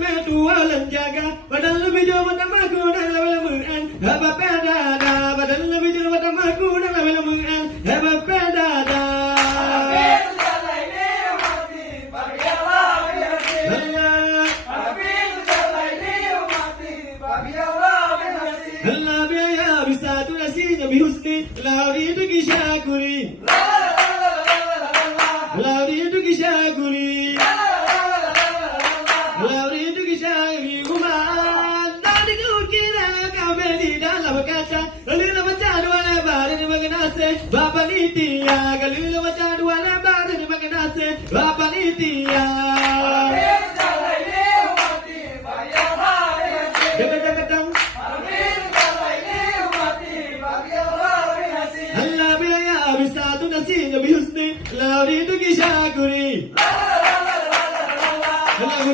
me tua lenjaga badan lebih jauh mata maku dan lebih lemuan apa peda badan lebih jauh mata maku dan lebih lemuan apa peda Allah biaya bisa tu nasinya bihusni lauri tu kishakuri lauri tu kishakuri lauri tu kishakuri uman tadi ku kira kami di dalam kaca lalu macam dua lebar di mengenase bapa nitia lalu macam dua lebar di mengenase bapa nitia